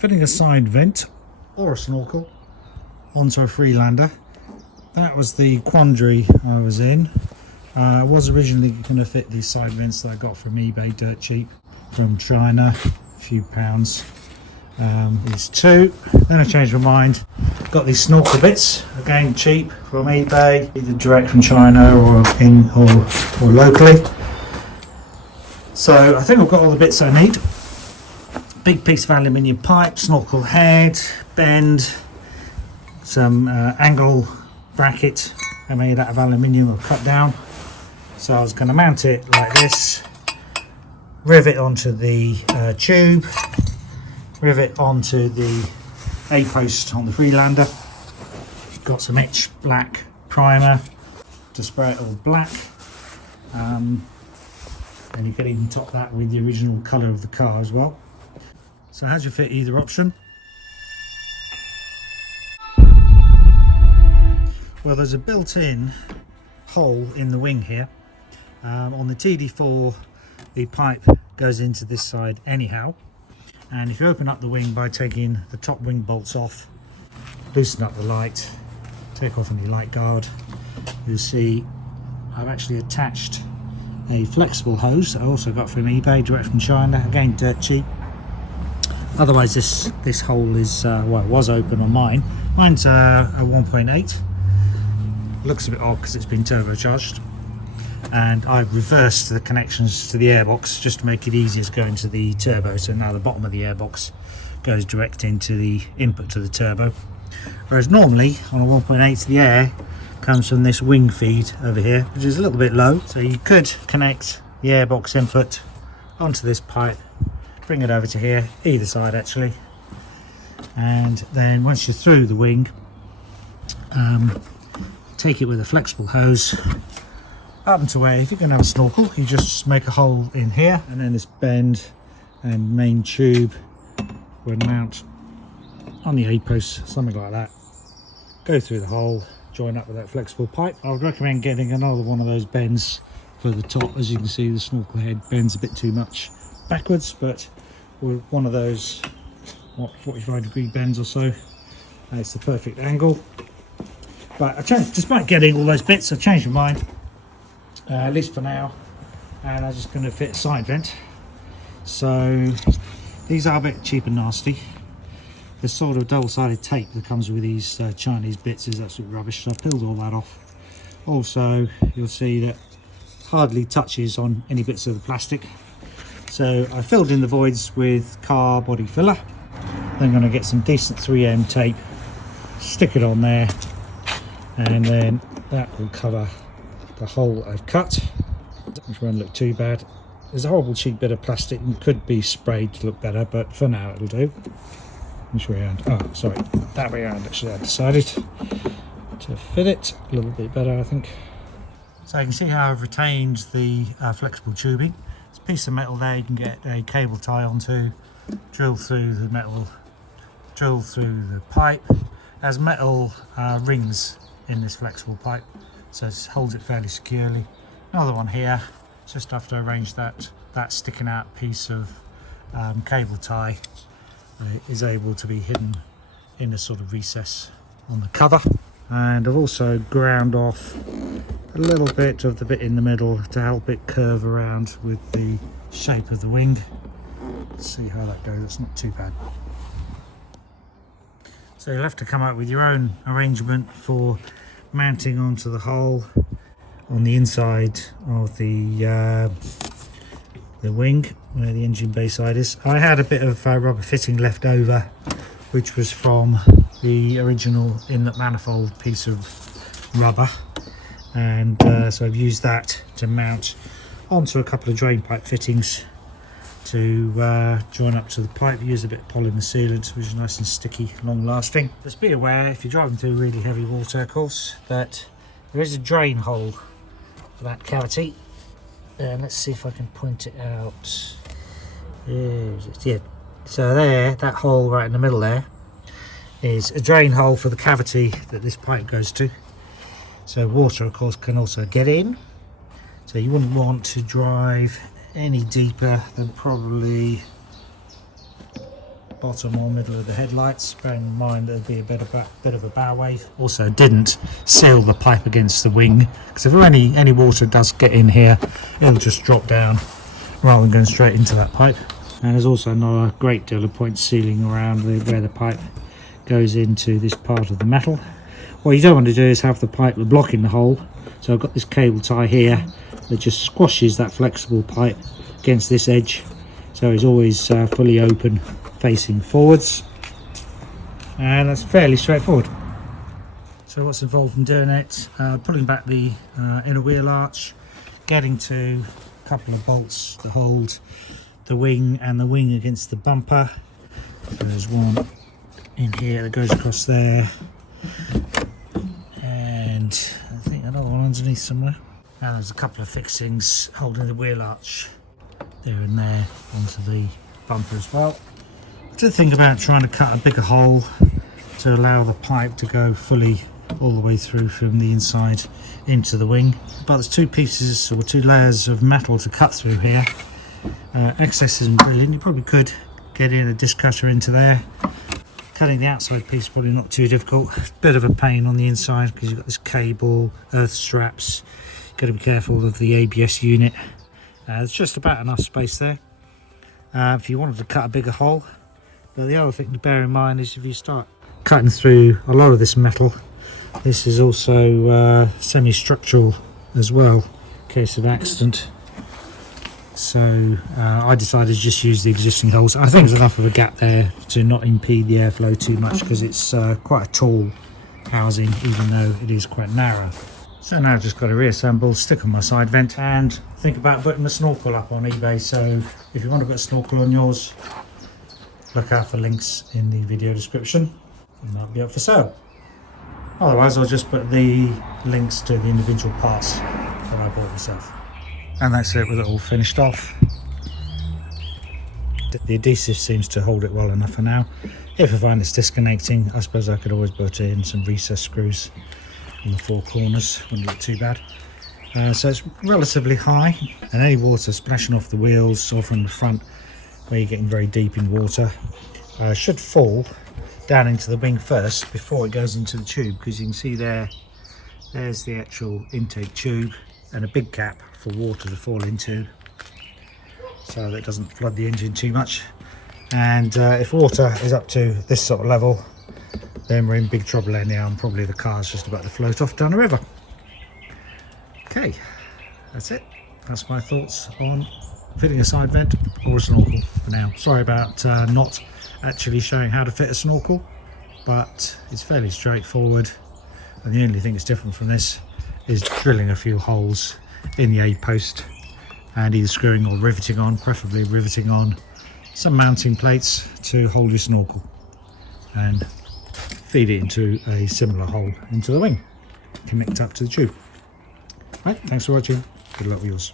fitting a side vent or a snorkel onto a Freelander. That was the quandary I was in. I was originally going to fit these side vents that I got from eBay dirt cheap from China, a few pounds. These two, then I changed my mind, got these snorkel bits, again cheap from eBay, either direct from China or locally. So I think I've got all the bits I need. Big piece of aluminium pipe, snorkel head, bend, some angle bracket I made out of aluminium or cut down. So I was going to mount it like this, rivet onto the tube, rivet onto the A-post on the Freelander. Got some etch black primer to spray it all black. And you could even top that with the original colour of the car as well. So how do you fit either option? Well, there's a built-in hole in the wing here. On the TD4 the pipe goes into this side anyhow, and if you open up the wing by taking the top wing bolts off, loosen up the light, take off any light guard, you'll see I've actually attached a flexible hose that I also got from eBay direct from China, again dirt cheap. Otherwise this hole is well, it was open on mine. Mine's a 1.8. Looks a bit odd because it's been turbocharged, and I've reversed the connections to the airbox just to make it easier to go into the turbo. So now the bottom of the airbox goes direct into the input to the turbo, whereas normally on a 1.8 the air comes from this wing feed over here, which is a little bit low. So you could connect the airbox input onto this pipe, bring it over to here, either side actually, and then once you're through the wing, take it with a flexible hose up to where, if you're going to have a snorkel, you just make a hole in here, and then this bend and main tube would mount on the A-post, something like that. Go through the hole, join up with that flexible pipe. I would recommend getting another one of those bends for the top. As you can see, the snorkel head bends a bit too much backwards, but with one of those 45-degree bends or so, it's the perfect angle. But I changed, despite getting all those bits, I've changed my mind, at least for now, and I'm just going to fit a side vent. So these are a bit cheap and nasty. The sort of double-sided tape that comes with these Chinese bits is absolute rubbish, so I peeled all that off. Also, you'll see that hardly touches on any bits of the plastic. So I filled in the voids with car body filler. Then I'm going to get some decent 3M tape, stick it on there, and then that will cover the hole I've cut, which won't look too bad. There's a horrible cheap bit of plastic and could be sprayed to look better, but for now it'll do. Which way around? Oh, sorry, that way around actually. I decided to fit it a little bit better, I think. So you can see how I've retained the flexible tubing. It's a piece of metal there you can get a cable tie onto, drill through the metal, drill through the pipe. There's metal rings in this flexible pipe, so it holds it fairly securely. Another one here, just have to arrange that sticking out piece of cable tie is able to be hidden in a sort of recess on the cover. And I've also ground off a little bit of the bit in the middle to help it curve around with the shape of the wing. Let's see how that goes. It's not too bad. So you'll have to come up with your own arrangement for mounting onto the hole on the inside of the wing where the engine bay side is. I had a bit of rubber fitting left over, which was from the original inlet manifold piece of rubber, and so I've used that to mount onto a couple of drain pipe fittings to join up to the pipe. Use a bit of polymer sealant, which is nice and sticky, long lasting. Just be aware if you're driving through really heavy water, of course, that there is a drain hole for that cavity. Let's see if I can point it out. Yeah, so there, that hole right in the middle there is a drain hole for the cavity that this pipe goes to. So water, of course, can also get in. So you wouldn't want to drive any deeper than probably bottom or middle of the headlights, bearing in mind there'd be a bit of a bow wave. Also didn't seal the pipe against the wing, because if any water does get in here, it'll just drop down rather than going straight into that pipe. And there's also not a great deal of point sealing around where the pipe goes into this part of the metal. What you don't want to do is have the pipe blocking the hole. So I've got this cable tie here that just squashes that flexible pipe against this edge, so it's always fully open facing forwards, and that's fairly straightforward. So what's involved in doing it? Pulling back the inner wheel arch, getting to a couple of bolts to hold the wing and the wing against the bumper. There's one in here that goes across there, and I think another one underneath somewhere. And there's a couple of fixings holding the wheel arch there and there onto the bumper as well. I did think about trying to cut a bigger hole to allow the pipe to go fully all the way through from the inside into the wing, but there's two pieces or two layers of metal to cut through here. Access isn't brilliant. You probably could get in a disc cutter into there. Cutting the outside piece is probably not too difficult. Bit of a pain on the inside because you've got this cable, earth straps. Got to be careful of the ABS unit. There's just about enough space there if you wanted to cut a bigger hole. But the other thing to bear in mind is if you start cutting through a lot of this metal, this is also semi-structural as well in case of accident. So I decided to just use the existing holes. I think there's enough of a gap there to not impede the airflow too much, because it's quite a tall housing even though it is quite narrow. So now I've just got to reassemble, stick on my side vent, and think about putting the snorkel up on eBay. So if you want to put a snorkel on yours, look out for links in the video description. It might be up for sale. Otherwise I'll just put the links to the individual parts that I bought myself. And that's it with it all finished off. The adhesive seems to hold it well enough for now. If I find it's disconnecting, I suppose I could always put in some recess screws in the four corners. Wouldn't look too bad. So it's relatively high, and any water splashing off the wheels or from the front where you're getting very deep in water should fall down into the wing first before it goes into the tube, because you can see there's the actual intake tube and a big gap for water to fall into, so that it doesn't flood the engine too much. And if water is up to this sort of level, then we're in big trouble anyhow, and probably the car's just about to float off down the river. Okay, that's it. That's my thoughts on fitting a side vent or a snorkel for now. Sorry about not actually showing how to fit a snorkel, but it's fairly straightforward, and the only thing that's different from this is drilling a few holes in the A-post and either screwing or riveting on, preferably riveting on, some mounting plates to hold your snorkel and feed it into a similar hole into the wing, connect up to the tube. Right, thanks for watching. Good luck with yours.